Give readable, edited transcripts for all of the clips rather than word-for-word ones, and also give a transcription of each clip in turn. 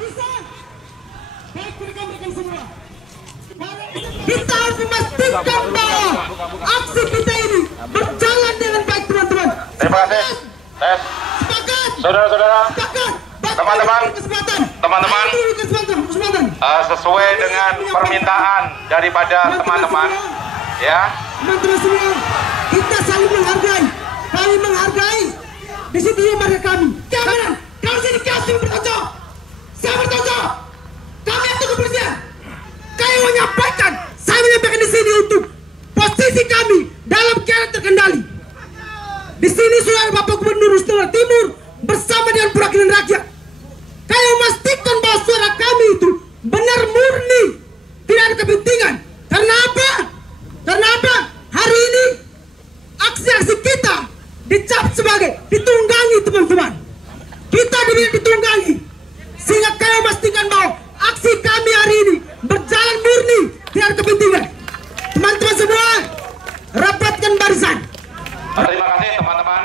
Bisa. Baik rekan-rekan semua. Kita harus memastikan bahwa aksi kita ini berjalan dengan baik, teman-teman. Terima kasih. Tes. Sepakat. Saudara-saudara. Sepakat. Teman-teman, sesuai dengan permintaan daripada teman-teman, ya. Teman-teman semua, kita saling menghargai, saling menghargai. Di situ mereka kami. Keamanan, kalau sini kasih bertanggung jawab. Saya bertanggung jawab. Kami itu kepolisian. Kami menyampaikan, saya menyampaikan di sini untuk posisi kami dalam keadaan terkendali. Di sini sudah ada Bapak Gubernur Nusa Tenggara Timur bersama dengan perwakilan rakyat. Kami memastikan bahwa suara kami itu benar murni, tidak ada kepentingan. Karena apa? Karena apa? Hari ini aksi-aksi kita dicap sebagai ditunggangi, teman-teman. Kita ditunggangi, sehingga kami memastikan bahwa aksi kami hari ini berjalan murni, tidak ada kepentingan. Teman-teman semua, rapatkan barisan. Terima kasih teman-teman.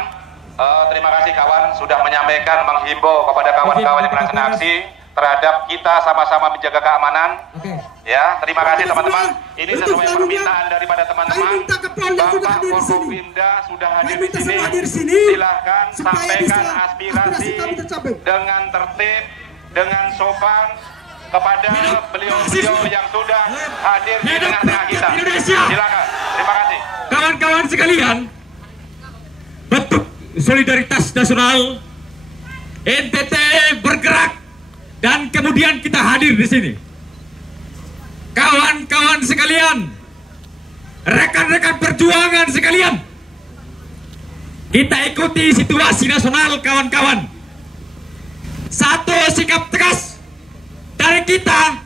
Terima kasih kawan sudah menyampaikan, menghimbau kepada kawan-kawan yang melaksanakan aksi terhadap kita sama-sama menjaga keamanan. Ya, terima kasih teman-teman. Ini sesuai permintaan daripada teman-teman. Bapak Forkopimda sudah hadir di sini. Silahkan sampaikan aspirasi dengan tertib, dengan sopan kepada beliau-beliau yang sudah hadir di tengah-tengah kita. Silakan. Terima kasih. Kawan-kawan sekalian, bentuk solidaritas nasional, NTT bergerak dan kemudian kita hadir di sini. Kawan-kawan sekalian, rekan-rekan perjuangan sekalian, kita ikuti situasi nasional, kawan-kawan. Satu sikap tegas dari kita,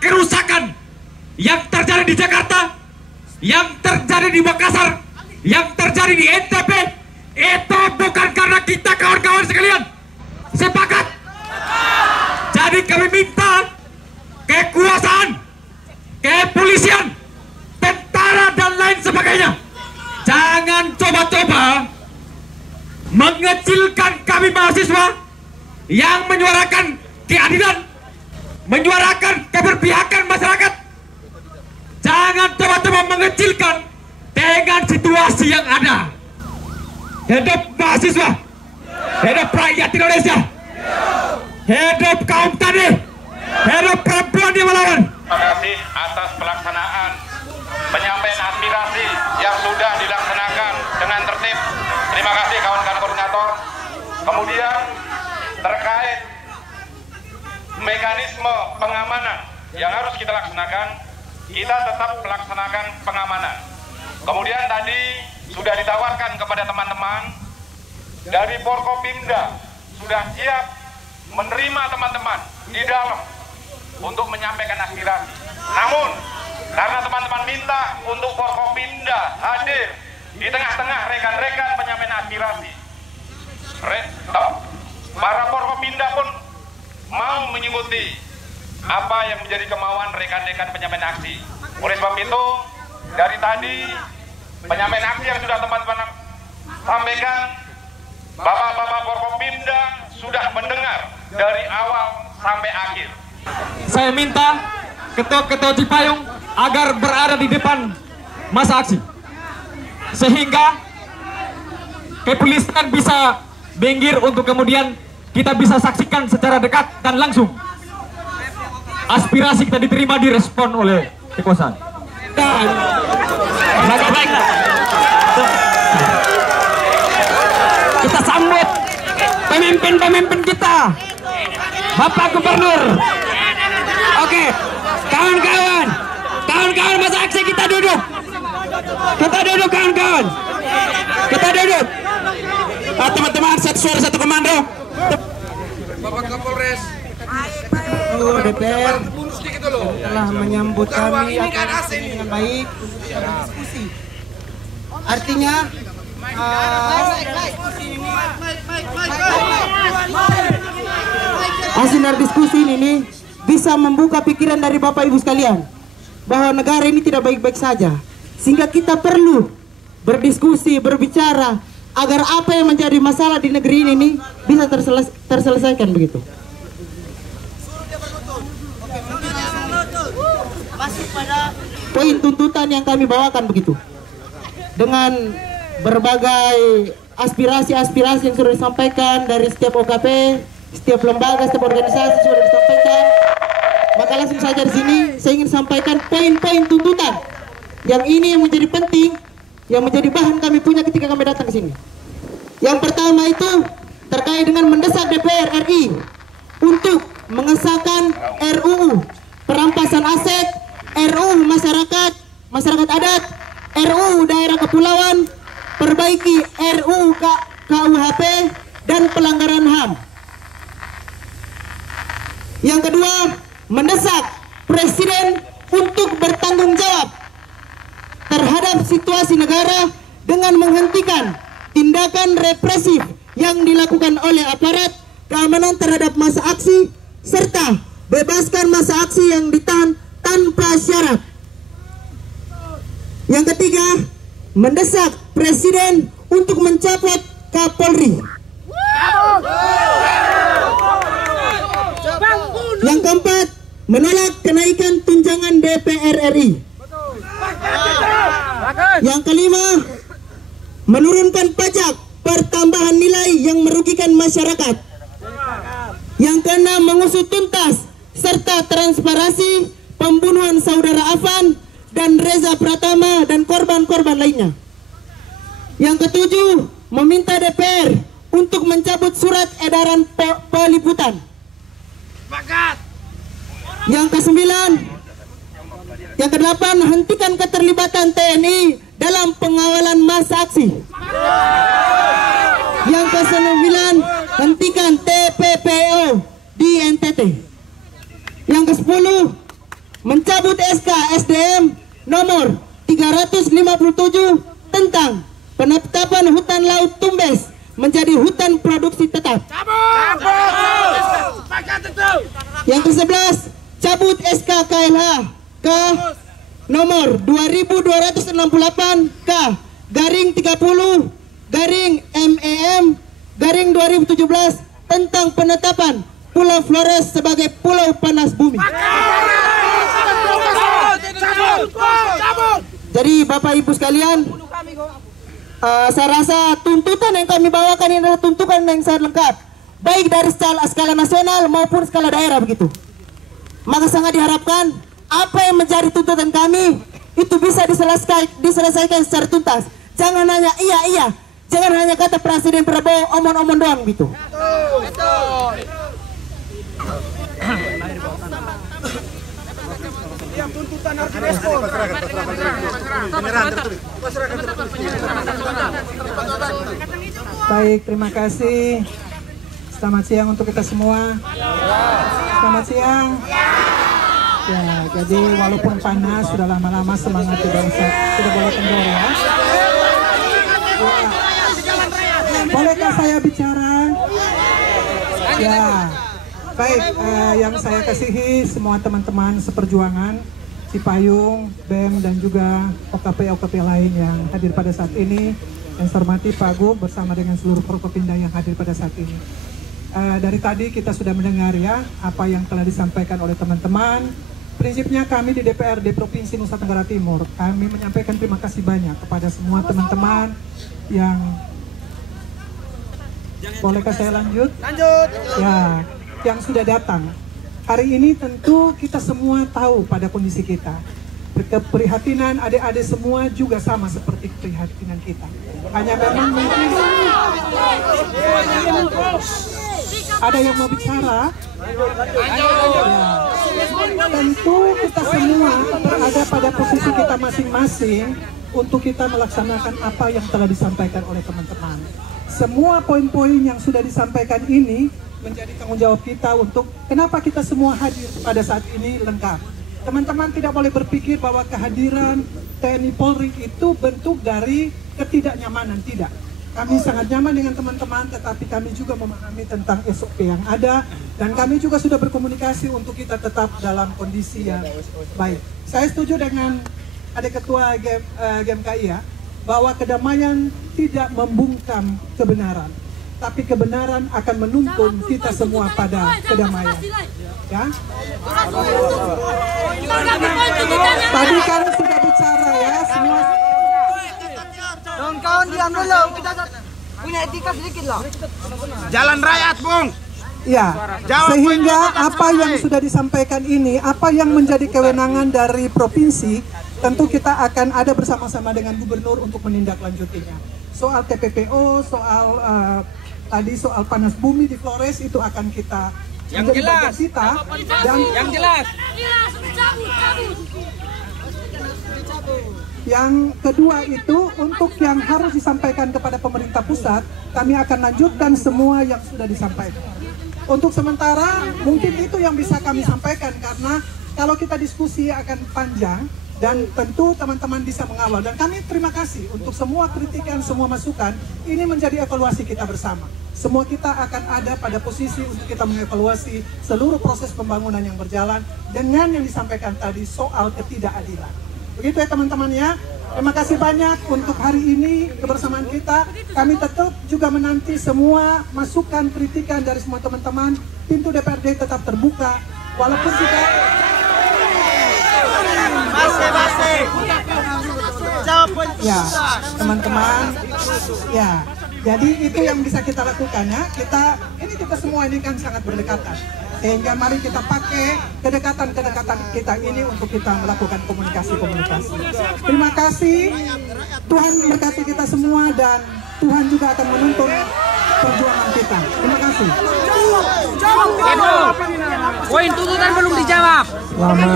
kerusakan yang terjadi di Jakarta, yang terjadi di Makassar, yang terjadi di NTB, itu bukan karena kita, kawan-kawan sekalian. Sepakat? Jadi kami minta kekuasaan, kepolisian, tentara dan lain sebagainya, jangan coba-coba mengecilkan kami mahasiswa yang menyuarakan keadilan, menyuarakan keberpihakan masyarakat. Jangan coba-coba mengecilkan dengan situasi yang ada. Hidup mahasiswa, hidup rakyat Indonesia, hidup kaum tani, hidup perempuan yang melawan. Terima kasih atas pelaksanaan penyampaian aspirasi yang sudah dilaksanakan dengan tertib. Terima kasih kawan-kawan koordinator. Kemudian terkait mekanisme pengamanan yang harus kita laksanakan, kita tetap melaksanakan pengamanan. Kemudian tadi sudah ditawarkan kepada teman-teman dari Forkopimda sudah siap menerima teman-teman di dalam untuk menyampaikan aspirasi. Namun karena teman-teman minta untuk Forkopimda hadir di tengah-tengah rekan-rekan penyampaian aspirasi, para Forkopimda pun mau mengikuti apa yang menjadi kemauan rekan-rekan penyampaian aksi. Oleh sebab itu, dari tadi penyampaian aksi yang sudah teman-teman sampaikan, Bapak-bapak Forkopimda sudah mendengar dari awal sampai akhir. Saya minta ketua-ketua Cipayung agar berada di depan masa aksi, sehingga kepolisian bisa minggir untuk kemudian kita bisa saksikan secara dekat dan langsung aspirasi kita diterima, direspon oleh kekuasaan. Dan baik, kita sambut pemimpin-pemimpin kita, Bapak Gubernur. Oke, kawan-kawan masa aksi kita duduk, kawan-kawan, kita duduk. Teman-teman, satu suara satu komando. Bapak Kapolres, DPR sedikit dulu. telah menyambut kami Ini kan atas AC ini. dengan baik dan diskusi. Artinya hasil dari diskusi ini bisa membuka pikiran dari Bapak Ibu sekalian bahwa negara ini tidak baik-baik saja, sehingga kita perlu berdiskusi, berbicara agar apa yang menjadi masalah di negeri ini bisa terselesaikan begitu. poin tuntutan yang kami bawakan begitu. Dengan berbagai aspirasi-aspirasi yang sudah disampaikan dari setiap OKP, setiap lembaga, setiap organisasi sudah disampaikan. Maka langsung saja di sini saya ingin sampaikan poin-poin tuntutan yang ini menjadi penting, yang menjadi bahan kami punya ketika kami datang ke sini. Yang pertama itu terkait dengan mendesak DPR RI untuk mengesahkan RUU perampasan aset, RUU masyarakat adat, RUU daerah kepulauan, perbaiki RUU KUHP dan pelanggaran HAM. Yang kedua, mendesak Presiden untuk bertanggung jawab terhadap situasi negara dengan menghentikan tindakan represif yang dilakukan oleh aparat keamanan terhadap massa aksi, serta bebaskan massa aksi yang ditahan tanpa syarat. Yang ketiga, mendesak Presiden untuk mencopot Kapolri. Yang keempat, menolak kenaikan tunjangan DPR RI. Yang kelima, menurunkan pajak pertambahan nilai yang merugikan masyarakat. Yang keenam, mengusut tuntas serta transparansi pembunuhan saudara Afan dan Reza Pratama dan korban-korban lainnya. Yang ketujuh, meminta DPR untuk mencabut surat edaran peliputan. Yang kesembilan, yang kedelapan, hentikan keterlibatan TNI dalam pengawalan massa aksi. Yang kesembilan, hentikan TPPO di NTT. Yang kesepuluh, mencabut SK SDM nomor 357 tentang penetapan hutan laut Tumbes menjadi hutan produksi tetap. Yang ke-11, cabut SK KLH ke nomor 2268 K garing 30 garing MEM garing 2017 tentang penetapan Pulau Flores sebagai pulau panas bumi. Jadi Bapak Ibu sekalian, saya rasa tuntutan yang kami bawakan ini adalah tuntutan yang sangat lengkap, baik dari skala nasional maupun skala daerah begitu. Maka sangat diharapkan apa yang menjadi tuntutan kami itu bisa diselesaikan secara tuntas. Jangan hanya iya, jangan hanya kata Presiden Prabowo omong-omong doang gitu. Yang tuntutan harus direspon. Baik, terima kasih. Selamat siang untuk kita semua. Selamat siang. Ya, jadi walaupun panas sudah lama-lama semangat tidak boleh kendor ya. Bolehkah saya bicara? Ya. Baik, yang saya kasihi semua teman-teman seperjuangan Cipayung, BEM dan juga OKP lain yang hadir pada saat ini. Yang saya hormati Pak Gub bersama dengan seluruh Forkopimda yang hadir pada saat ini. Dari tadi kita sudah mendengar ya apa yang telah disampaikan oleh teman-teman. Prinsipnya kami di DPRD Provinsi Nusa Tenggara Timur, kami menyampaikan terima kasih banyak kepada semua teman-teman yang... Bolehkah saya lanjut? Lanjut! Ya, yang sudah datang. Hari ini tentu kita semua tahu pada kondisi kita. Keprihatinan adik-adik semua juga sama seperti keprihatinan kita. Hanya memang mungkin ada yang mau bicara. Ya, tentu kita semua berada pada posisi kita masing-masing untuk kita melaksanakan apa yang telah disampaikan oleh teman-teman. Semua poin-poin yang sudah disampaikan ini menjadi tanggung jawab kita untuk kenapa kita semua hadir pada saat ini lengkap. Teman-teman tidak boleh berpikir bahwa kehadiran TNI Polri itu bentuk dari ketidaknyamanan, tidak. Kami sangat nyaman dengan teman-teman, tetapi kami juga memahami tentang SOP yang ada dan kami juga sudah berkomunikasi untuk kita tetap dalam kondisi yang baik. Saya setuju dengan adik ketua GMKI ya, bahwa kedamaian tidak membungkam kebenaran. Tapi kebenaran akan menuntun kita semua pada kedamaian. Ya. Tadi kan sudah bicara ya semua. Kawan-kawan diam dulu, kita punya etika sedikit loh. Jalan rakyat, Bung. Ya, sehingga apa yang sudah disampaikan ini, apa yang menjadi kewenangan dari provinsi, tentu kita akan ada bersama-sama dengan gubernur untuk menindaklanjutinya. Soal TPPO, soal tadi soal panas bumi di Flores itu akan kita yang jelas kita dan yang jelas. Yang kedua itu untuk yang harus disampaikan kepada pemerintah pusat, kami akan lanjutkan semua yang sudah disampaikan. Untuk sementara mungkin itu yang bisa kami sampaikan, karena kalau kita diskusi akan panjang dan tentu teman-teman bisa mengawal. Dan kami terima kasih untuk semua kritikan, semua masukan. Ini menjadi evaluasi kita bersama. Semua kita akan ada pada posisi untuk kita mengevaluasi seluruh proses pembangunan yang berjalan dengan yang disampaikan tadi soal ketidakadilan. Begitu ya teman-teman ya. Terima kasih banyak untuk hari ini kebersamaan kita. Kami tetap juga menanti semua masukan, kritikan dari semua teman-teman. Pintu DPRD tetap terbuka. Walaupun kita ya teman-teman ya, jadi itu yang bisa kita lakukan ya. Kita semua ini kan sangat berdekatan, sehingga mari kita pakai kedekatan kita ini untuk kita melakukan komunikasi. Terima kasih, Tuhan memberkati kita semua dan Tuhan juga akan menuntun perjuangan kita. Terima kasih. Poin tuntutan belum dijawab. Selamat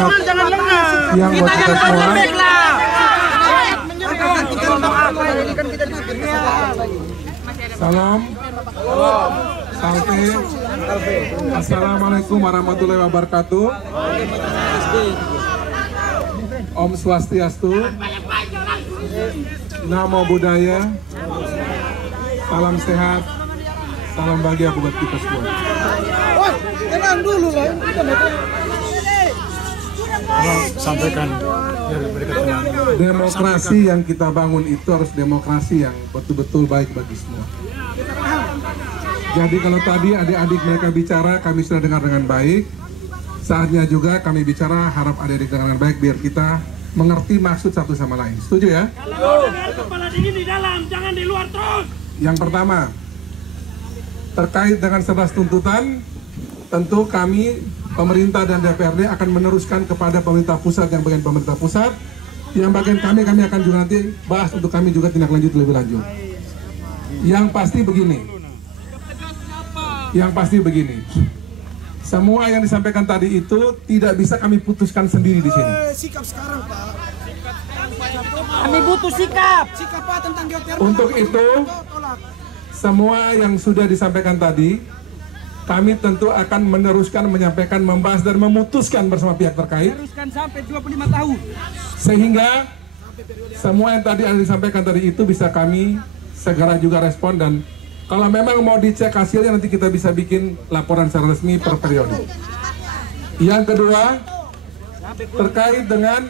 siang buat kita semua. Salam. Salte. Assalamualaikum warahmatullahi wabarakatuh. Om Swastiastu. Namo Buddhaya. Salam sehat. Salam bahagia buat kita semua. Tenang dulu lah. Sampaikan demokrasi yang kita bangun itu harus demokrasi yang betul-betul baik bagi semua. Jadi kalau tadi adik-adik mereka bicara, kami sudah dengar dengan baik. Saatnya juga kami bicara, harap adik-adik dengan baik biar kita mengerti maksud satu sama lain. Setuju ya? Kepala dingin di dalam, jangan di luar terus. Yang pertama, terkait dengan 11 tuntutan, tentu kami pemerintah dan DPRD akan meneruskan kepada pemerintah pusat yang bagian pemerintah pusat. Yang bagian kami akan juga nanti bahas untuk kami juga tindak lanjut lebih lanjut. Yang pasti begini, semua yang disampaikan tadi itu tidak bisa kami putuskan sendiri di sini. Sikap sekarang, Pak. Kami butuh sikap. Sikap Pak tentang geotermal. Untuk itu, semua yang sudah disampaikan tadi, kami tentu akan meneruskan, menyampaikan, membahas dan memutuskan bersama pihak terkait. Teruskan sampai 25 tahun. Sehingga semua yang tadi ada disampaikan tadi itu bisa kami segera juga respon, dan kalau memang mau dicek hasilnya nanti kita bisa bikin laporan secara resmi per periode. Yang kedua, terkait dengan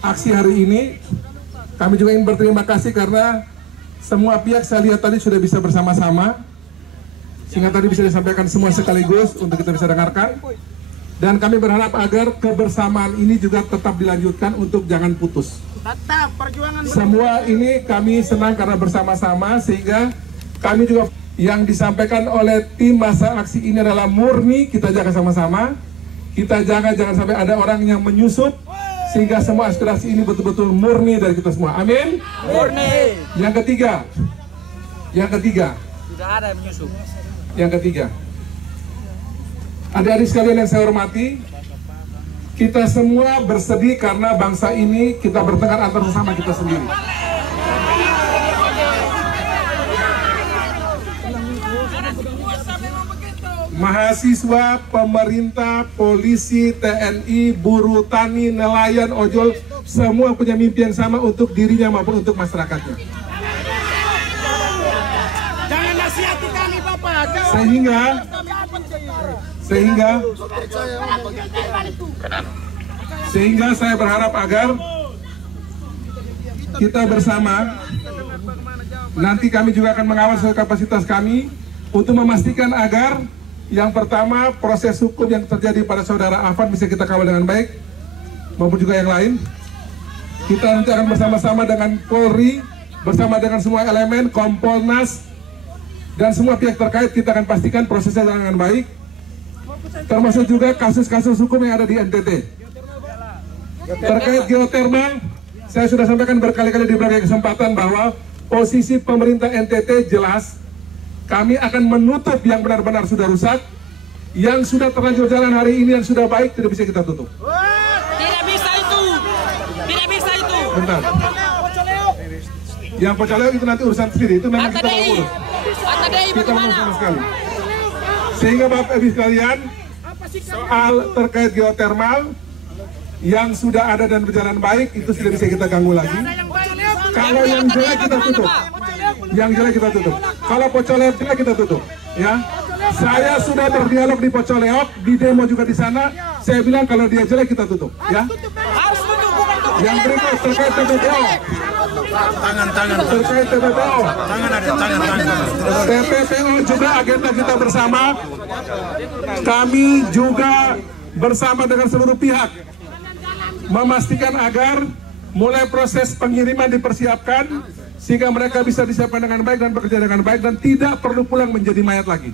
aksi hari ini, kami juga ingin berterima kasih karena semua pihak saya lihat tadi sudah bisa bersama-sama, sehingga tadi bisa disampaikan semua sekaligus untuk kita bisa dengarkan. Dan kami berharap agar kebersamaan ini juga tetap dilanjutkan untuk jangan putus. Tetap perjuangan. Semua ini kami senang karena bersama-sama, sehingga kami juga yang disampaikan oleh tim masa aksi ini adalah murni kita jaga sama-sama. Kita jaga jangan sampai ada orang yang menyusup, sehingga semua aspirasi ini betul-betul murni dari kita semua. Amin. Murni. Yang ketiga. Tidak ada yang menyusup. Yang ketiga, adik-adik sekalian yang saya hormati, kita semua bersedih karena bangsa ini kita bertengkar antar sesama kita sendiri. Mahasiswa, pemerintah, polisi, TNI, buruh, tani, nelayan, ojol, semua punya mimpi yang sama untuk dirinya maupun untuk masyarakatnya. Jangan nasihati kami, Bapak. Sehingga saya berharap agar kita bersama, nanti kami juga akan mengawal sesuai kapasitas kami untuk memastikan agar Yang pertama, proses hukum yang terjadi pada saudara Afan bisa kita kawal dengan baik, maupun juga yang lain. Kita nanti akan bersama-sama dengan Polri, bersama dengan semua elemen, Kompolnas, dan semua pihak terkait, kita akan pastikan prosesnya dengan baik. Termasuk juga kasus-kasus hukum yang ada di NTT. Terkait geotermal, saya sudah sampaikan berkali-kali di berbagai kesempatan bahwa posisi pemerintah NTT jelas. Kami akan menutup yang benar-benar sudah rusak. Yang sudah terlanjur jalan hari ini, yang sudah baik, tidak bisa kita tutup. Tidak bisa itu. Tidak bisa itu. Bentar. Yang Pocoleo itu nanti urusan sendiri, itu memang kita mau urus. Kita mau sama sekali. Sehingga Bapak Ibu sekalian, soal terkait geotermal yang sudah ada dan berjalan baik, itu sudah bisa kita ganggu lagi. Kalau yang jelek kita tutup. Yang jelek kita tutup. Kalau Pocoleo jelek kita tutup. Ya. Saya sudah berdialog di Pocoleo, di demo juga di sana. Saya bilang kalau dia jelek kita tutup. Ya. Yang berikut terkait TPPO. Terkait TPPO. TPPO juga agenda kita bersama. Kami juga bersama dengan seluruh pihak memastikan agar mulai proses pengiriman dipersiapkan sehingga mereka bisa disiapkan dengan baik dan bekerja dengan baik dan tidak perlu pulang menjadi mayat lagi.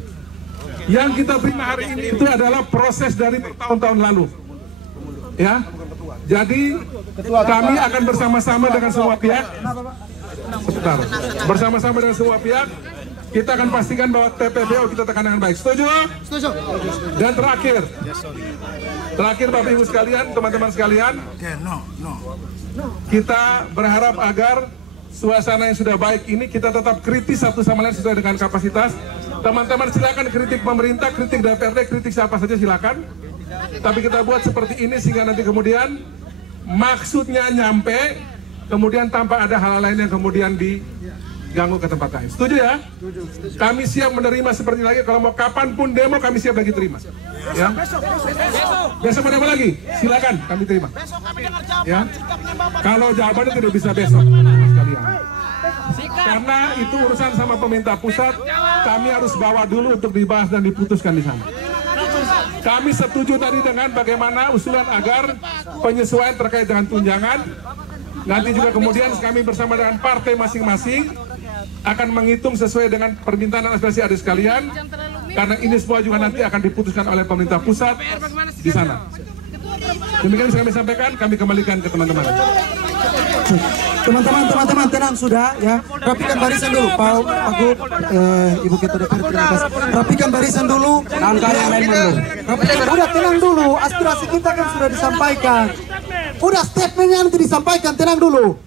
Yang kita terima hari ini itu adalah proses dari tahun-tahun lalu. Ya. Jadi kami akan bersama-sama dengan semua pihak. Sebentar. Bersama-sama dengan semua pihak kita akan pastikan bahwa TPPO kita tekan dengan baik. Setuju? Setuju. Dan terakhir Bapak Ibu sekalian, teman-teman sekalian, kita berharap agar suasana yang sudah baik ini kita tetap kritis satu sama lain sesuai dengan kapasitas. Teman-teman silakan kritik pemerintah, kritik DPRD, kritik siapa saja silakan. Tapi kita buat seperti ini sehingga nanti kemudian maksudnya nyampe, kemudian tanpa ada hal lain yang kemudian diganggu ke tempat lain. Setuju ya? Kami siap menerima seperti lagi. Kalau mau kapanpun demo kami siap lagi terima. Ya? Besok mau demo lagi? Silakan kami terima. Ya? Kalau jawabannya tidak bisa besok, sekalian. Karena itu urusan sama pemerintah pusat, kami harus bawa dulu untuk dibahas dan diputuskan di sana. Kami setuju tadi dengan bagaimana usulan agar penyesuaian terkait dengan tunjangan. Nanti juga kemudian kami bersama dengan partai masing-masing akan menghitung sesuai dengan permintaan dan aspirasi adik sekalian. Karena ini semua juga nanti akan diputuskan oleh pemerintah pusat di sana. Demikian yang kami sampaikan, kami kembalikan ke teman-teman. Teman-teman tenang sudah ya. Rapikan barisan dulu, Pak Gub, Ibu Ketua DPR, terima kasih. Rapikan barisan dulu. Kawan-kawan lain dulu. Udah tenang dulu, aspirasi kita kan sudah disampaikan. Udah statementnya nanti disampaikan, tenang dulu.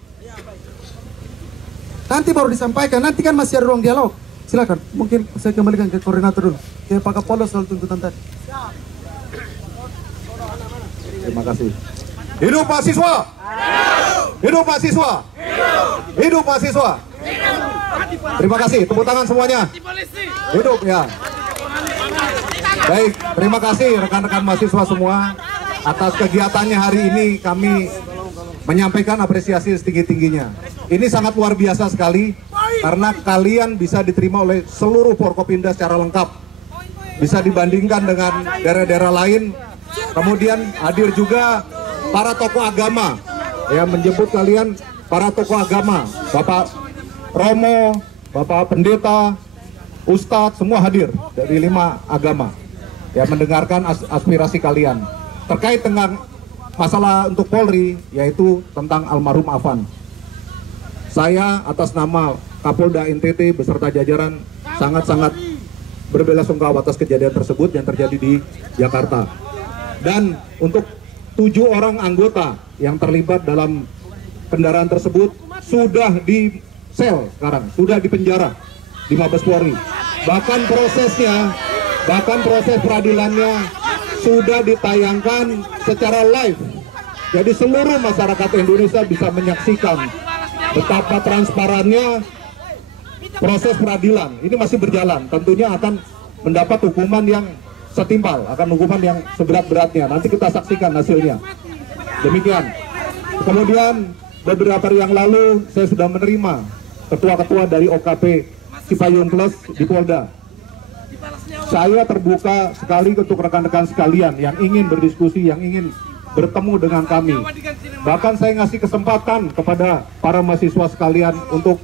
Nanti baru disampaikan, nanti kan masih ada ruang dialog. Silakan, mungkin saya kembalikan ke koordinator dulu. Ke Pak Kapolda soal tuntutan tadi. Terima kasih. Hidup mahasiswa! Hidup mahasiswa! Hidup mahasiswa! Terima kasih, tepuk tangan semuanya. Hidup ya. Baik, terima kasih rekan-rekan mahasiswa semua atas kegiatannya hari ini. Kami menyampaikan apresiasi setinggi-tingginya. Ini sangat luar biasa sekali karena kalian bisa diterima oleh seluruh Forkopimda secara lengkap. Bisa dibandingkan dengan daerah-daerah lain. Kemudian hadir juga para tokoh agama, ya, menjemput kalian para tokoh agama, Bapak Romo, Bapak Pendeta, Ustadz, semua hadir dari 5 agama, ya, mendengarkan aspirasi kalian terkait dengan masalah untuk Polri, yaitu tentang almarhum Afan. Saya atas nama Kapolda NTT beserta jajaran sangat-sangat berbelasungkawa atas kejadian tersebut yang terjadi di Jakarta. Dan untuk 7 orang anggota yang terlibat dalam kendaraan tersebut sudah di sel sekarang, sudah di penjara di Mabes Polri. Bahkan proses peradilannya sudah ditayangkan secara live. Jadi seluruh masyarakat Indonesia bisa menyaksikan betapa transparannya proses peradilan. Ini masih berjalan, tentunya akan mendapat hukuman yang setimpal, akan hukuman yang seberat-beratnya. Nanti kita saksikan hasilnya. Demikian. Kemudian beberapa hari yang lalu saya sudah menerima ketua-ketua dari OKP Cipayung Plus di Polda. saya terbuka sekali untuk rekan-rekan sekalian yang ingin berdiskusi, yang ingin bertemu dengan kami. Bahkan saya ngasih kesempatan kepada para mahasiswa sekalian untuk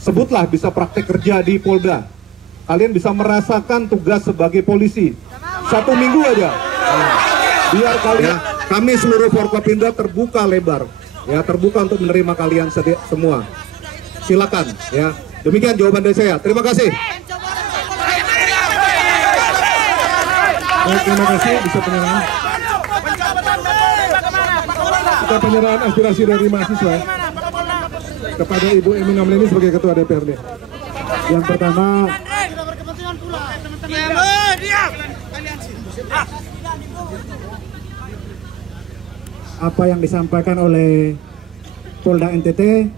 sebutlah bisa praktek kerja di Polda. Kalian bisa merasakan tugas sebagai polisi 1 minggu aja. Biar kalian, kami seluruh Forkopimda terbuka lebar, ya, terbuka untuk menerima kalian semua. Silakan, ya. Demikian jawaban dari saya. Terima kasih. Terima kasih, bisa penyerahan. Kita penyerahan aspirasi dari mahasiswa kepada Ibu Emi Nomleni sebagai Ketua DPRD. Yang pertama, apa yang disampaikan oleh Polda NTT,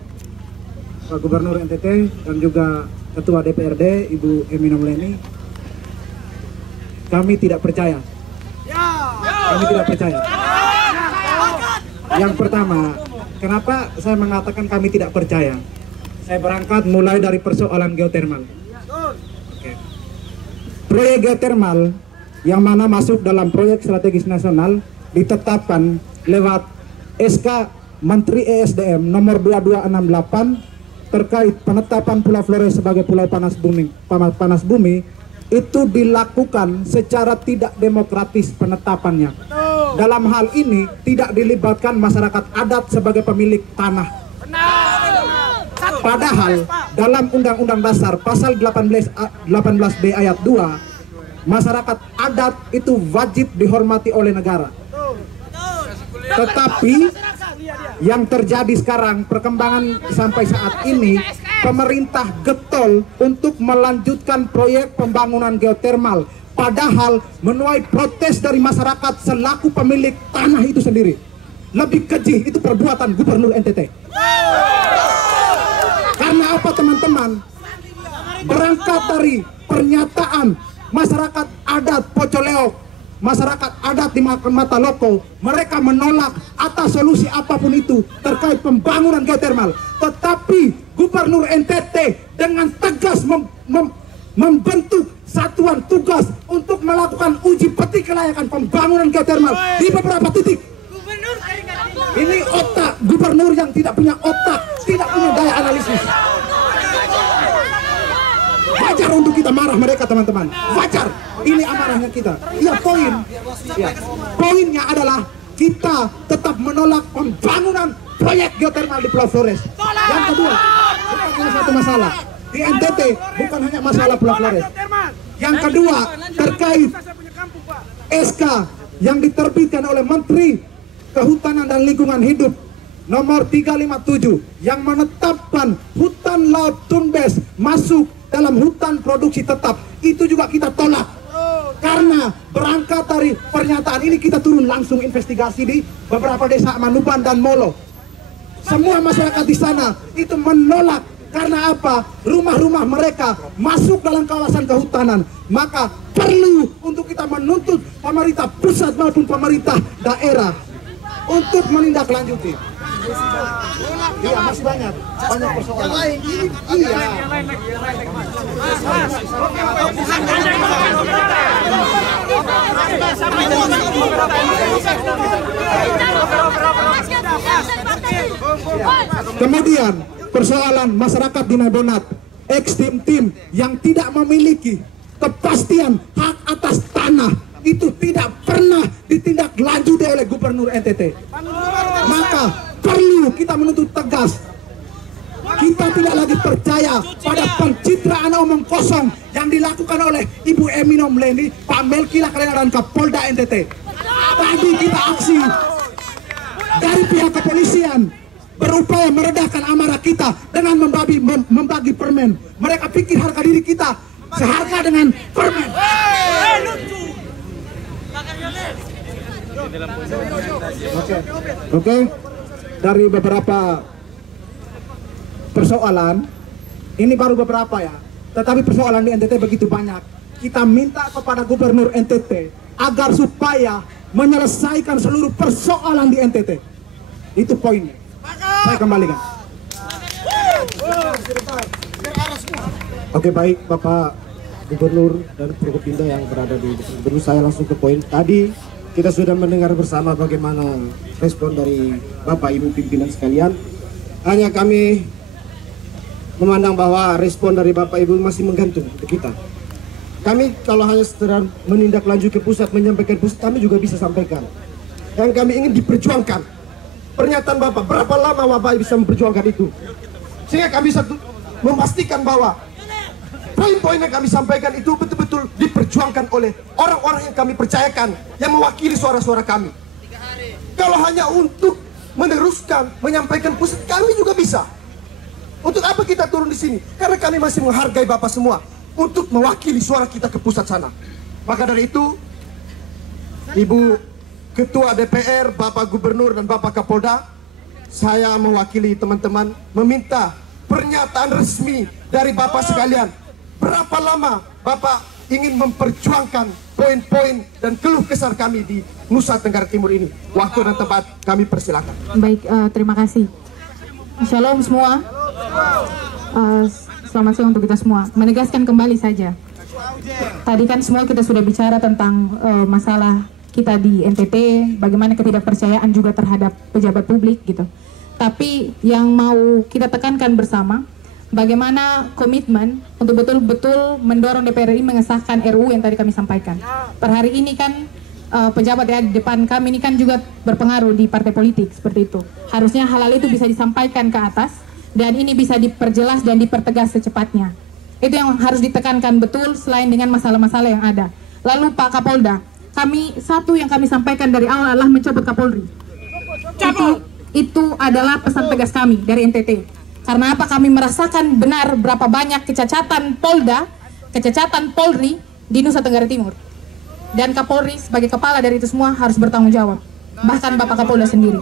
Pak Gubernur NTT, dan juga Ketua DPRD Ibu Emi Nomleni, kami tidak percaya. Kami tidak percaya. Yang pertama, kenapa saya mengatakan kami tidak percaya? Saya berangkat mulai dari persoalan geotermal. Oke. Proyek geotermal yang mana masuk dalam proyek strategis nasional ditetapkan lewat SK Menteri ESDM nomor 2268 terkait penetapan Pulau Flores sebagai pulau panas bumi itu dilakukan secara tidak demokratis penetapannya. Dalam hal ini tidak dilibatkan masyarakat adat sebagai pemilik tanah. Padahal dalam Undang-Undang Dasar pasal 18B ayat 2, masyarakat adat itu wajib dihormati oleh negara. Tetapi yang terjadi sekarang, perkembangan sampai saat ini, pemerintah getol untuk melanjutkan proyek pembangunan geotermal. Padahal menuai protes dari masyarakat selaku pemilik tanah itu sendiri. Lebih keji itu perbuatan Gubernur NTT. Karena apa teman-teman? Berangkat dari pernyataan masyarakat adat Pocoleok, masyarakat adat di Mataloko, mereka menolak atas solusi apapun itu terkait pembangunan geotermal. Tetapi Gubernur NTT dengan tegas membentuk satuan tugas untuk melakukan uji peti kelayakan pembangunan geotermal di beberapa titik. Ini otak gubernur yang tidak punya otak, tidak punya daya analisis. Wajar untuk kita marah mereka teman-teman, wajar. Ini amarahnya kita. Ya, poinnya adalah kita tetap menolak pembangunan proyek geotermal di Pulau Flores. Yang kedua, bukan hanya satu masalah di NTT, bukan hanya masalah Pulau Flores. Yang kedua, terkait SK yang diterbitkan oleh Menteri Kehutanan dan Lingkungan Hidup nomor 357 yang menetapkan hutan laut Tunbes masuk dalam hutan produksi tetap, itu juga kita tolak. Karena berangkat dari pernyataan ini kita turun langsung investigasi di beberapa desa Manuban dan Molo. Semua masyarakat di sana itu menolak. Karena apa? Rumah-rumah mereka masuk dalam kawasan kehutanan. Maka perlu untuk kita menuntut pemerintah pusat maupun pemerintah daerah untuk menindaklanjuti. Iya, masih banyak persoalan. Iya. Kemudian persoalan masyarakat di Nabonat, ex-tim yang tidak memiliki kepastian hak atas tanah itu tidak pernah ditindaklanjuti oleh Gubernur NTT. Maka perlu kita menuntut tegas. Kita tidak lagi percaya pada pencitraan omong kosong yang dilakukan oleh Ibu Emi Nomleni, Pak Melki Lakalena dan Kapolda NTT. Tadi kita aksi dari pihak kepolisian berupaya meredahkan amarah kita dengan membagi permen. Mereka pikir harga diri kita seharga dengan permen. Oke. Dari beberapa persoalan, ini baru beberapa ya, tetapi persoalan di NTT begitu banyak. Kita minta kepada Gubernur NTT agar supaya menyelesaikan seluruh persoalan di NTT. Itu poinnya. Saya kembalikan. Oke, baik Bapak Gubernur dan Prokopimda yang berada di depan. Saya langsung ke poin. Tadi kita sudah mendengar bersama bagaimana respon dari Bapak Ibu pimpinan sekalian. Hanya kami memandang bahwa respon dari Bapak Ibu masih menggantung ke kita. Kami kalau hanya sekedar menindaklanjuti ke pusat, menyampaikan pusat, kami juga bisa sampaikan. Yang kami ingin diperjuangkan. Pernyataan Bapak, berapa lama Bapak bisa memperjuangkan itu? Sehingga kami bisa memastikan bahwa poin-poin yang kami sampaikan itu betul-betul diperjuangkan oleh orang-orang yang kami percayakan, yang mewakili suara-suara kami. Kalau hanya untuk meneruskan, menyampaikan pusat, kami juga bisa. Untuk apa kita turun di sini? Karena kami masih menghargai Bapak semua untuk mewakili suara kita ke pusat sana. Maka dari itu, Ibu Ketua DPR, Bapak Gubernur dan Bapak Kapolda, saya mewakili teman-teman meminta pernyataan resmi dari Bapak sekalian. Berapa lama Bapak ingin memperjuangkan poin-poin dan keluh kesah kami di Nusa Tenggara Timur ini? Waktu dan tempat kami persilakan. Baik, terima kasih. Shalom semua. Selamat siang untuk kita semua. Menegaskan kembali saja. Tadi kan semua kita sudah bicara tentang masalah kita di NTT, bagaimana ketidakpercayaan juga terhadap pejabat publik gitu. Tapi yang mau kita tekankan bersama, bagaimana komitmen untuk betul-betul mendorong DPR RI mengesahkan RUU yang tadi kami sampaikan. Per hari ini kan pejabat yang di depan kami ini kan juga berpengaruh di partai politik seperti itu. Harusnya hal-hal itu bisa disampaikan ke atas dan ini bisa diperjelas dan dipertegas secepatnya. Itu yang harus ditekankan betul selain dengan masalah-masalah yang ada. Lalu Pak Kapolda, satu yang kami sampaikan dari awal adalah mencopot Kapolri. Itu adalah pesan tegas kami dari NTT. Karena apa? Kami merasakan benar berapa banyak kecacatan Polda, kecacatan Polri di Nusa Tenggara Timur. Dan Kapolri sebagai kepala dari itu semua harus bertanggung jawab. Bahkan Bapak Kapolda sendiri.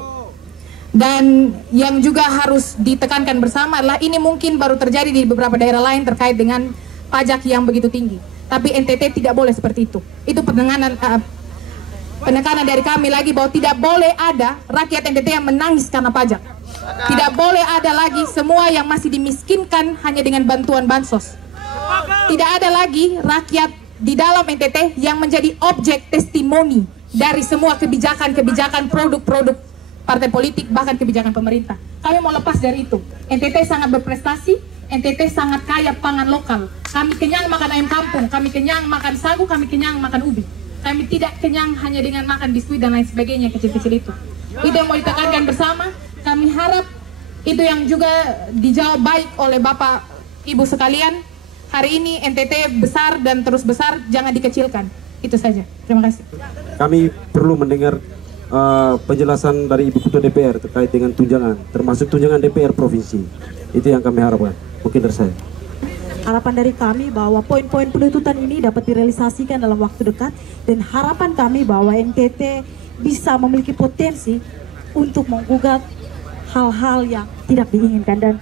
Dan yang juga harus ditekankan bersama adalah ini mungkin baru terjadi di beberapa daerah lain terkait dengan pajak yang begitu tinggi. Tapi NTT tidak boleh seperti itu. Itu penekanan dari kami lagi bahwa tidak boleh ada rakyat NTT yang menangis karena pajak. Tidak boleh ada lagi semua yang masih dimiskinkan hanya dengan bantuan bansos. Tidak ada lagi rakyat di dalam NTT yang menjadi objek testimoni dari semua kebijakan-kebijakan produk-produk partai politik, bahkan kebijakan pemerintah. Kami mau lepas dari itu. NTT sangat berprestasi, NTT sangat kaya pangan lokal. Kami kenyang makan ayam kampung, kami kenyang makan sagu, kami kenyang makan ubi. Kami tidak kenyang hanya dengan makan biskuit dan lain sebagainya kecil-kecil itu. Itu yang mau ditekankan bersama. Kami harap itu yang juga dijawab baik oleh Bapak Ibu sekalian. Hari ini NTT besar dan terus besar, jangan dikecilkan. Itu saja. Terima kasih. Kami perlu mendengar penjelasan dari Ibu Ketua DPR terkait dengan tunjangan, termasuk tunjangan DPR provinsi. Itu yang kami harapkan. Mungkin dari saya. Harapan dari kami bahwa poin-poin penuntutan ini dapat direalisasikan dalam waktu dekat, dan harapan kami bahwa NTT bisa memiliki potensi untuk menggugat hal-hal yang tidak diinginkan. Dan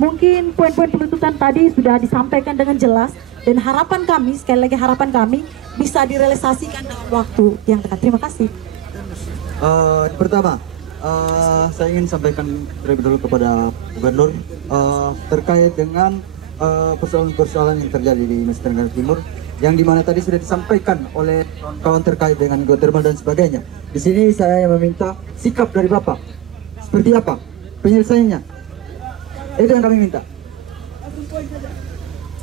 mungkin poin-poin penuntutan tadi sudah disampaikan dengan jelas, dan harapan kami, sekali lagi harapan kami, bisa direalisasikan dalam waktu yang dekat. Terima kasih. Pertama, saya ingin sampaikan terlebih dahulu kepada Gubernur terkait dengan persoalan-persoalan yang terjadi di Nusa Tenggara Timur, yang dimana tadi sudah disampaikan oleh kawan terkait dengan geothermal dan sebagainya. Di sini saya meminta sikap dari Bapak. Seperti apa penyelesaiannya? Itu yang kami minta.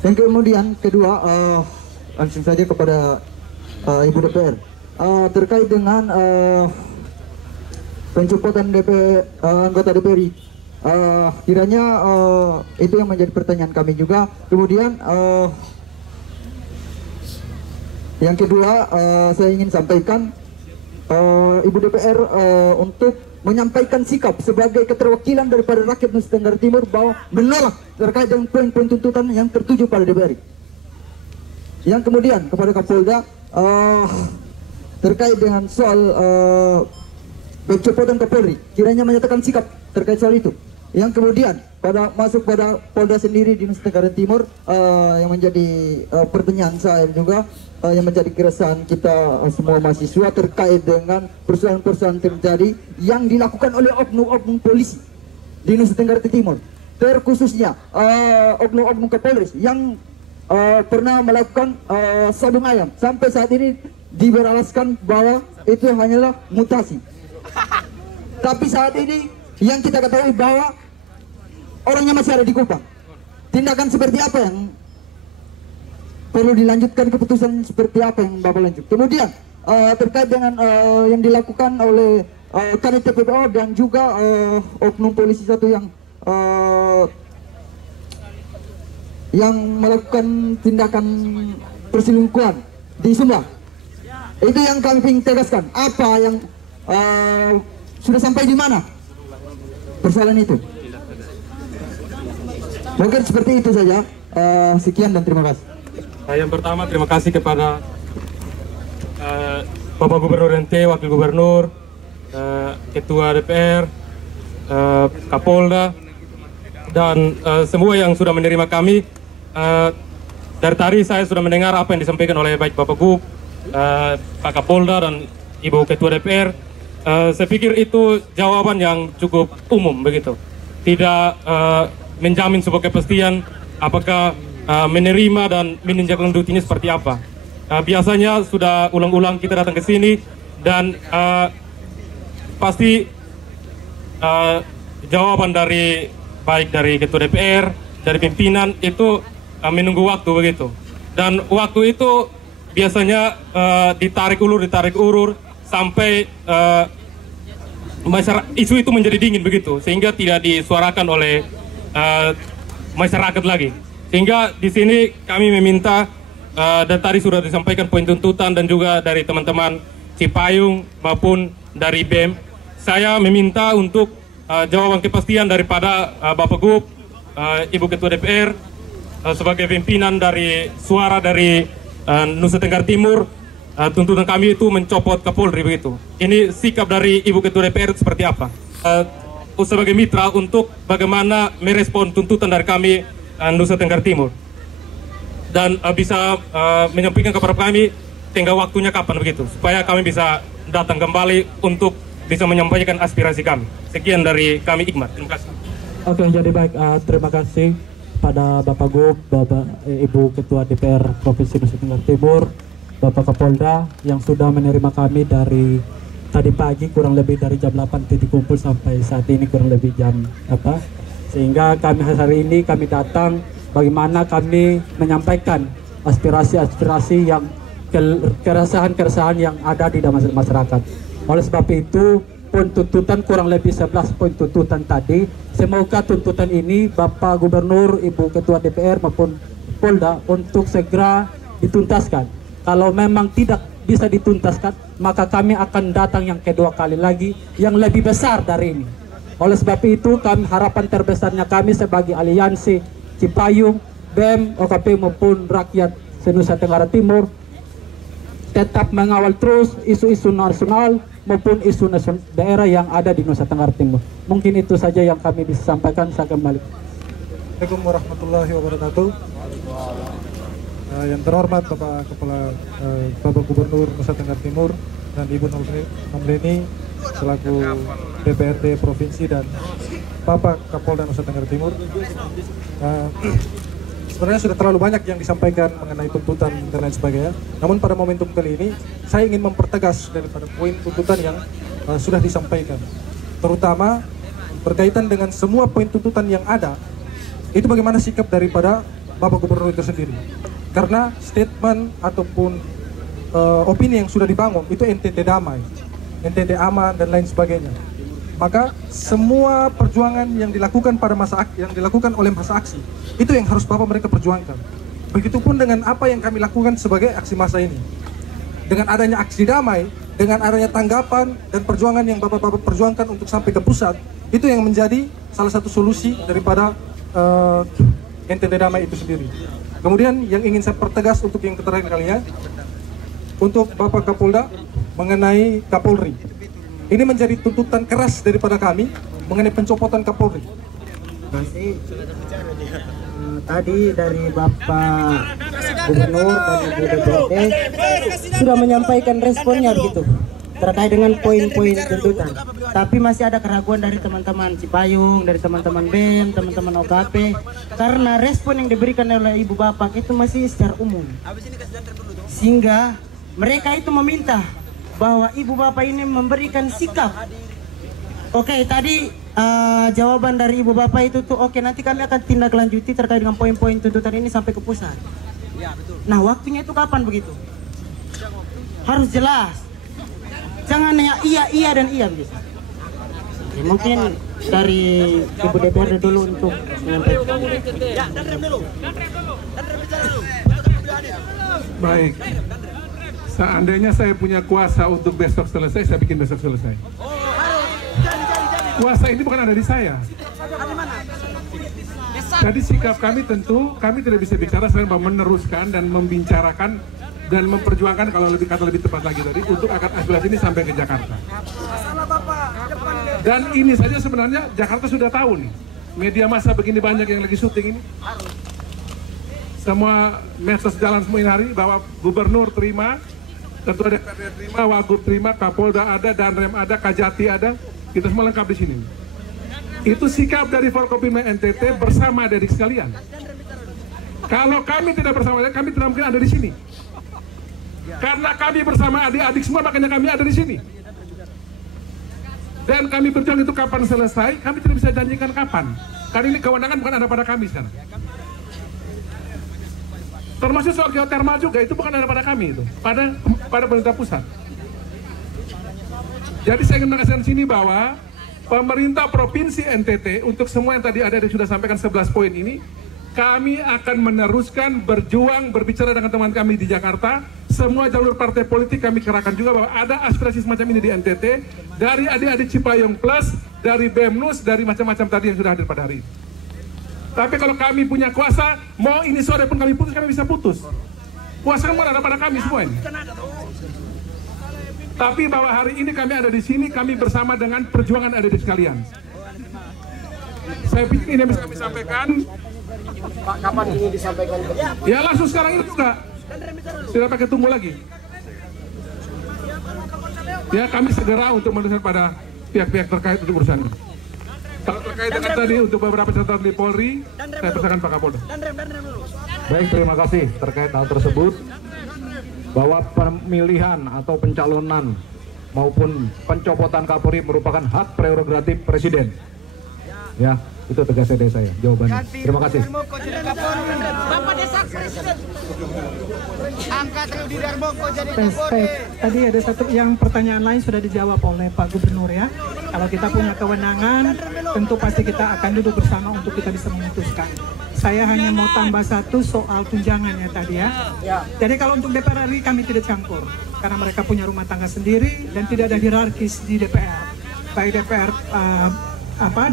Dan kemudian kedua, langsung saja kepada Ibu DPR terkait dengan pencopotan anggota DPR. Kiranya itu yang menjadi pertanyaan kami juga. Kemudian yang kedua, saya ingin sampaikan Ibu DPR untuk menyampaikan sikap sebagai keterwakilan daripada rakyat Nusa Tenggara Timur bahwa menolak terkait dengan poin-poin tuntutan yang tertuju pada DPR. Yang kemudian kepada Kapolda terkait dengan soal pencopotan Kapolri, kiranya menyatakan sikap terkait soal itu. Yang kemudian masuk pada Polda sendiri di Nusa Tenggara Timur, yang menjadi pertanyaan saya juga, yang menjadi keresahan kita semua mahasiswa terkait dengan persoalan-persoalan terjadi yang dilakukan oleh oknum-oknum polisi di Nusa Tenggara Timur, terkhususnya oknum-oknum Kapolres yang pernah melakukan sabung ayam. Sampai saat ini diberalaskan bahwa itu hanyalah mutasi. Tapi saat ini yang kita ketahui bahwa orangnya masih ada di Kupang. Tindakan seperti apa yang perlu dilanjutkan, keputusan seperti apa yang Bapak lanjut. Kemudian terkait dengan yang dilakukan oleh Kanit TPPO dan juga oknum polisi satu yang melakukan tindakan perselingkuhan di Sumba. Itu yang kami ingin tegaskan. Apa yang sudah sampai di mana persoalan itu? Mungkin seperti itu saja. Sekian dan terima kasih. Yang pertama terima kasih kepada Bapak Gubernur NT, Wakil Gubernur, Ketua DPR, Kapolda, dan semua yang sudah menerima kami. Dari tadi saya sudah mendengar apa yang disampaikan oleh baik Bapak Gub, Pak Kapolda, dan Ibu Ketua DPR. Saya pikir itu jawaban yang cukup umum begitu. Tidak menjamin sebuah kepastian apakah menerima dan menindaklanjuti ini seperti apa. Biasanya sudah ulang-ulang kita datang ke sini dan pasti jawaban dari baik dari Ketua DPR, dari pimpinan itu menunggu waktu begitu. Dan waktu itu biasanya ditarik ulur sampai isu itu menjadi dingin begitu, sehingga tidak disuarakan oleh masyarakat lagi. Sehingga di sini kami meminta dan tadi sudah disampaikan poin tuntutan dan juga dari teman-teman Cipayung maupun dari BEM. Saya meminta untuk jawaban kepastian daripada Bapak Gub, Ibu Ketua DPR sebagai pimpinan dari suara dari Nusa Tenggara Timur. Tuntutan kami itu mencopot Kapolri begitu. Ini sikap dari Ibu Ketua DPR seperti apa? Sebagai mitra untuk bagaimana merespon tuntutan dari kami Nusa Tenggara Timur dan bisa menyampaikan kepada kami tinggal waktunya kapan begitu, supaya kami bisa datang kembali untuk bisa menyampaikan aspirasi kami. Sekian dari kami, Iqmat. Terima kasih. Oke, jadi baik, terima kasih pada Bapak Gub, Bapak Ibu Ketua DPR Provinsi Nusa Tenggara Timur, Bapak Kapolda yang sudah menerima kami dari tadi pagi kurang lebih dari jam 8 titik kumpul sampai saat ini kurang lebih jam sehingga kami hari ini kami datang bagaimana kami menyampaikan aspirasi-aspirasi yang keresahan-keresahan yang ada di dalam masyarakat. Oleh sebab itu poin tuntutan kurang lebih 11 poin tuntutan tadi, semoga tuntutan ini Bapak Gubernur, Ibu Ketua DPR maupun Polda untuk segera dituntaskan. Kalau memang tidak bisa dituntaskan, maka kami akan datang yang kedua kali lagi yang lebih besar dari ini. Oleh sebab itu harapan terbesarnya kami sebagai aliansi Cipayung, BEM, OKP maupun rakyat se-Nusa Tenggara Timur tetap mengawal terus isu-isu nasional maupun isu nasional daerah yang ada di Nusa Tenggara Timur. Mungkin itu saja yang kami bisa sampaikan. Saya kembali. Assalamualaikum warahmatullahi wabarakatuh. Yang terhormat Bapak Kepala Bapak Gubernur Nusa Tenggara Timur dan Ibu Nomleni selaku DPRD Provinsi dan Bapak Kapolda Nusa Tenggara Timur. Sebenarnya sudah terlalu banyak yang disampaikan mengenai tuntutan dan lain sebagainya. Namun pada momentum kali ini saya ingin mempertegas daripada poin tuntutan yang sudah disampaikan, terutama berkaitan dengan semua poin tuntutan yang ada. Itu bagaimana sikap daripada Bapak Gubernur itu sendiri. Karena statement ataupun opini yang sudah dibangun itu NTT damai, NTT aman dan lain sebagainya. Maka semua perjuangan yang dilakukan yang dilakukan oleh masa aksi itu yang harus Bapak mereka perjuangkan. Begitupun dengan apa yang kami lakukan sebagai aksi massa ini. Dengan adanya aksi damai, dengan adanya tanggapan dan perjuangan yang Bapak perjuangkan untuk sampai ke pusat, itu yang menjadi salah satu solusi daripada NTT damai itu sendiri. Kemudian yang ingin saya pertegas untuk yang terakhir kalinya, untuk Bapak Kapolda mengenai Kapolri. Ini menjadi tuntutan keras daripada kami mengenai pencopotan Kapolri. Masih tadi dari Bapak Gubernur dan Ibu DPRD sudah menyampaikan responnya begitu. terkait dengan poin-poin tuntutan. Tapi masih ada keraguan dari teman-teman Cipayung, dari teman-teman BEM, teman-teman OKP, karena respon yang diberikan oleh Ibu Bapak itu masih secara umum. Sehingga mereka itu meminta bahwa Ibu Bapak ini memberikan sikap. Oke, tadi jawaban dari Ibu Bapak itu tuh oke, nanti kami akan tindak lanjuti terkait dengan poin-poin tuntutan ini sampai ke pusat. Nah, waktunya itu kapan begitu? Harus jelas. Jangan hanya iya dan iya begitu. Ya, mungkin dari Ibu DPRD dulu untuk menyampaikan. Baik. Seandainya saya punya kuasa untuk besok selesai, saya bikin besok selesai. Kuasa ini bukan ada di saya. Jadi sikap kami tentu, kami tidak bisa bicara selain meneruskan dan membicarakan dan memperjuangkan, kalau lebih tepat lagi tadi, untuk akar aspirasi ini sampai ke Jakarta. Dan ini saja sebenarnya Jakarta sudah tahu nih. Media massa begini banyak yang lagi syuting ini. Semua medsos jalan semua ini hari bahwa Gubernur terima, Ketua DPRD terima, Wagub terima, Kapolda ada, Danrem ada, Kajati ada. Kita semua lengkap di sini. Itu sikap dari Forkopimda NTT bersama adik sekalian. Kalau kami tidak bersama, kami tidak mungkin ada di sini. Karena kami bersama adik-adik semua, makanya kami ada di sini. Dan kami berjuang itu kapan selesai, kami tidak bisa janjikan kapan. Karena ini kewenangan bukan ada pada kami sekarang. Termasuk soal geotermal juga, itu bukan ada pada kami itu, pada pemerintah pusat. Jadi saya ingin menegaskan sini bahwa pemerintah Provinsi NTT untuk semua yang tadi ada yang sudah sampaikan 11 poin ini, kami akan meneruskan berjuang, berbicara dengan teman kami di Jakarta. Semua jalur partai politik kami kerahkan juga bahwa ada aspirasi semacam ini di NTT, dari adik-adik Cipayung Plus, dari BEMNUS, dari macam-macam tadi yang sudah hadir pada hari ini. Tapi kalau kami punya kuasa, mau ini sore pun kami putus, kami bisa putus. Kuasa kan ada pada kami semua ini. Tapi bahwa hari ini kami ada di sini, kami bersama dengan perjuangan adik-adik sekalian. Saya pikir ini bisa kami sampaikan. Pak, kapan ini disampaikan? Ya langsung sekarang ini juga. Tidak pakai tunggu lagi. Ya kami segera untuk menuliskan pada pihak-pihak terkait untuk urusan ini. Kalau terkait dengan tadi untuk beberapa catatan di Polri, saya persilakan Pak Kapolda. Baik, terima kasih terkait hal tersebut. Bahwa pemilihan atau pencalonan maupun pencopotan Kapolri merupakan hak prerogatif Presiden. Ya, itu tegas dari saya jawabannya. Terima kasih. Tadi ada satu yang pertanyaan lain sudah dijawab oleh Pak Gubernur ya. Kalau kita punya kewenangan, tentu pasti kita akan duduk bersama untuk kita bisa memutuskan. Saya hanya mau tambah satu soal tunjangannya tadi ya. Jadi kalau untuk DPR RI kami tidak campur, karena mereka punya rumah tangga sendiri dan tidak ada hierarkis di DPR. Baik DPR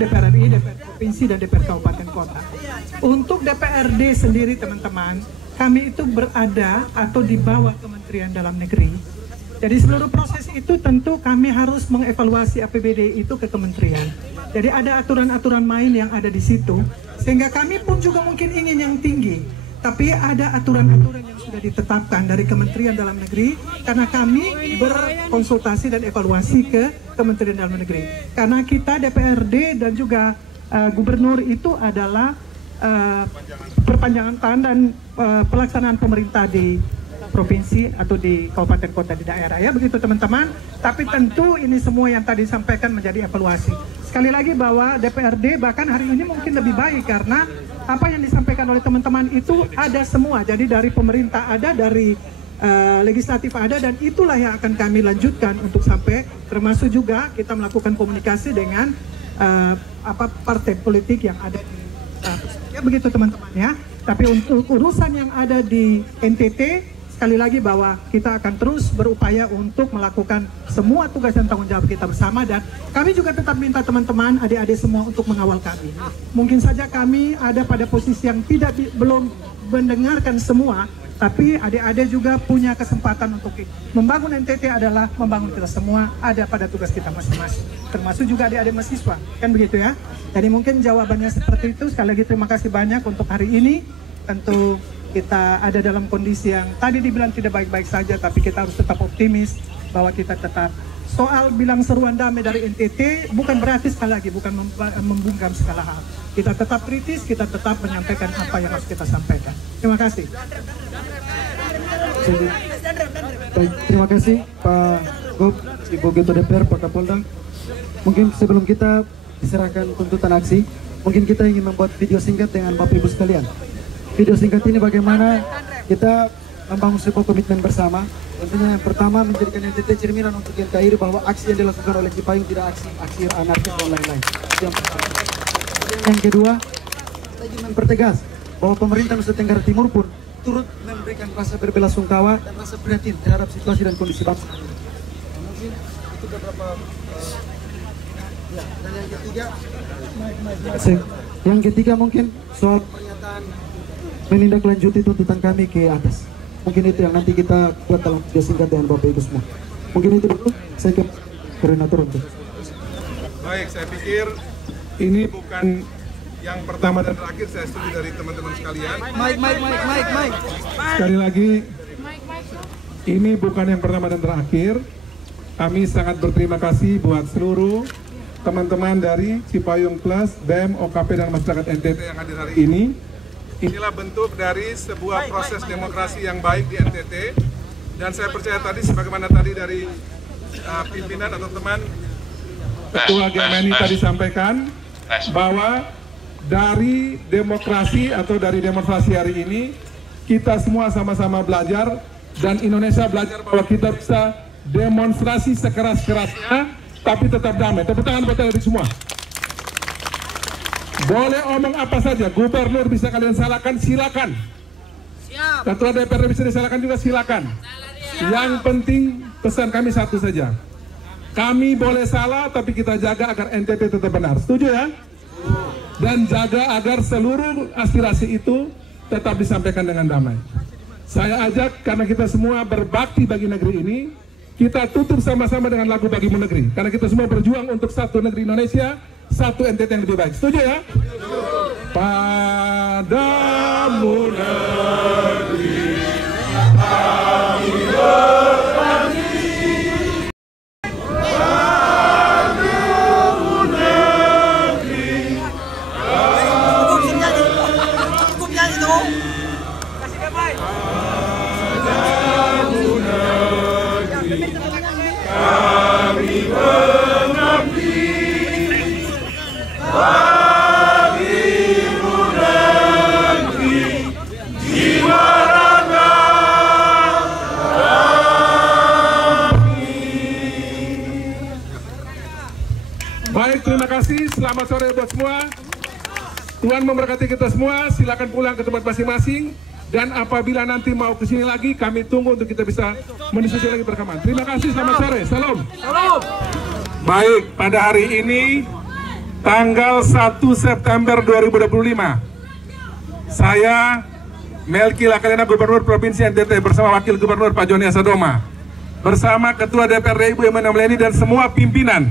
DPR RI, DPR Provinsi dan DPR Kabupaten Kota. Untuk DPRD sendiri teman-teman, kami itu berada atau di bawah Kementerian Dalam Negeri. Jadi seluruh proses itu tentu kami harus mengevaluasi APBD itu ke kementerian. Jadi ada aturan-aturan main yang ada di situ, sehingga kami pun juga mungkin ingin yang tinggi. Tapi ada aturan-aturan yang sudah ditetapkan dari Kementerian Dalam Negeri, karena kami berkonsultasi dan evaluasi ke Kementerian Dalam Negeri. Karena kita DPRD dan juga Gubernur itu adalah perpanjangan tangan dan pelaksanaan pemerintah di provinsi atau di kabupaten kota di daerah ya, begitu teman-teman. Tapi tentu ini semua yang tadi disampaikan menjadi evaluasi. Sekali lagi bahwa DPRD bahkan hari ini mungkin lebih baik karena apa yang disampaikan oleh teman-teman itu ada semua. Jadi dari pemerintah ada, dari legislatif ada, dan itulah yang akan kami lanjutkan untuk sampai termasuk juga kita melakukan komunikasi dengan partai politik yang ada di ya begitu teman-teman ya. Tapi untuk urusan yang ada di NTT, sekali lagi bahwa kita akan terus berupaya untuk melakukan semua tugas dan tanggung jawab kita bersama, dan kami juga tetap minta teman-teman adik-adik semua untuk mengawal kami. Mungkin saja kami ada pada posisi yang belum mendengarkan semua, tapi adik-adik juga punya kesempatan untuk membangun NTT adalah membangun kita semua, ada pada tugas kita masing-masing, termasuk juga adik-adik mahasiswa, kan begitu ya. Jadi mungkin jawabannya seperti itu. Sekali lagi terima kasih banyak untuk hari ini. Tentu kita ada dalam kondisi yang tadi dibilang tidak baik-baik saja, tapi kita harus tetap optimis bahwa kita tetap soal bilang seruan damai dari NTT bukan berarti sekali lagi bukan membungkam segala hal. Kita tetap kritis, kita tetap menyampaikan apa yang harus kita sampaikan. Terima kasih. Baik, terima kasih Pak Gub, Ibu Ketua DPR, Pak Kapolda. Mungkin sebelum kita diserahkan tuntutan aksi, mungkin kita ingin membuat video singkat dengan Bapak Ibu sekalian. Video singkat ini bagaimana kita membangun sebuah komitmen bersama. Tentunya yang pertama menjadikan NTT cerminan untuk NKRI bahwa aksi yang dilakukan oleh Cipayung tidak aksi anarkis dan lain-lain. Yang pertama. Yang kedua, kita ingin mempertegas bahwa pemerintah Nusa Tenggara Timur pun turut memberikan rasa berbelasungkawa dan rasa prihatin terhadap situasi dan kondisi bangsa. Mungkin itu beberapa. Dan yang ketiga mungkin soal pernyataan menindaklanjuti tuntutan kami ke atas. Mungkin itu yang nanti kita buat dalam video singkat dengan Bapak Ibu semua. Mungkin itu dulu. Saya ke koordinator untuk. Baik, saya pikir ini bukan yang pertama dan terakhir. Saya setuju dari teman-teman sekalian. Mike. Sekali lagi, ini bukan yang pertama dan terakhir. Kami sangat berterima kasih buat seluruh teman-teman dari Cipayung Plus, BEM, OKP, dan masyarakat NTT yang hadir hari ini. Inilah bentuk dari sebuah proses demokrasi yang baik di NTT. Dan saya percaya tadi, sebagaimana tadi dari pimpinan atau teman Ketua GMNI tadi sampaikan, bahwa dari demokrasi atau dari demonstrasi hari ini, kita semua sama-sama belajar, dan Indonesia belajar bahwa kita bisa demonstrasi sekeras-kerasnya, tapi tetap damai. Tepuk tangan buat dari semua. Boleh omong apa saja, gubernur bisa kalian salahkan, silakan. Ketua DPR bisa disalahkan juga, silakan. Yang penting pesan kami satu saja. Kami boleh salah, tapi kita jaga agar NTT tetap benar. Setuju ya? Dan jaga agar seluruh aspirasi itu tetap disampaikan dengan damai. Saya ajak, karena kita semua berbakti bagi negeri ini, kita tutup sama-sama dengan lagu Bagimu Negeri. Karena kita semua berjuang untuk satu negeri Indonesia, satu NTT yang lebih baik. Setuju ya? Padamu negeri kami berbakti. Padamu negeri kami mengabdi. Bagimu negeri jiwa raga kami. Baik, terima kasih. Selamat sore buat semua. Tuhan memberkati kita semua. Silakan pulang ke tempat masing-masing. Dan apabila nanti mau ke sini lagi, kami tunggu untuk kita bisa mendiskusi lagi berkaman. Terima kasih. Selamat sore. Salam. Baik, pada hari ini tanggal 1 September 2025, saya Melki Lakalena, Gubernur Provinsi NTT, bersama Wakil Gubernur Pak Joni Asadoma, bersama Ketua DPRD Ibu Emma Namleni dan semua pimpinan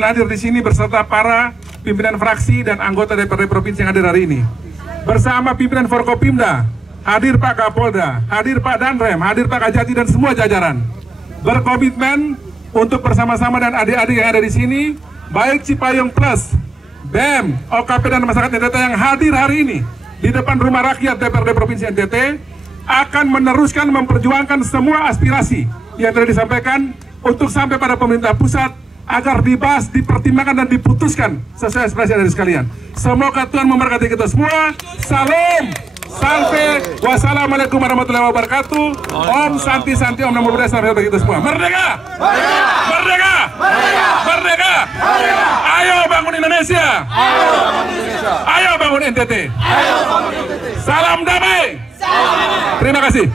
hadir di sini beserta para pimpinan fraksi dan anggota DPRD Provinsi yang hadir hari ini. Bersama pimpinan Forkopimda, hadir Pak Kapolda, hadir Pak Danrem, hadir Pak Kajati dan semua jajaran. Berkomitmen untuk bersama-sama dan adik-adik yang ada di sini, baik Cipayung Plus, BEM, OKP dan masyarakat NTT yang hadir hari ini di depan rumah rakyat DPRD Provinsi NTT, akan meneruskan memperjuangkan semua aspirasi yang telah disampaikan untuk sampai pada pemerintah pusat agar dibahas, dipertimbangkan dan diputuskan sesuai aspirasi dari sekalian. Semoga Tuhan memberkati kita semua. Salam, salve, wassalamualaikum warahmatullahi wabarakatuh. Om Santi Santi, Om Namo Buddhaya, salam bagi kita semua. Merdeka! Merdeka! Merdeka! Merdeka! Merdeka! Merdeka! Ayo bangun Indonesia! Ayo bangun Indonesia! Ayo bangun NTT! Ayo bangun NTT! Salam damai! Salam damai! Terima kasih.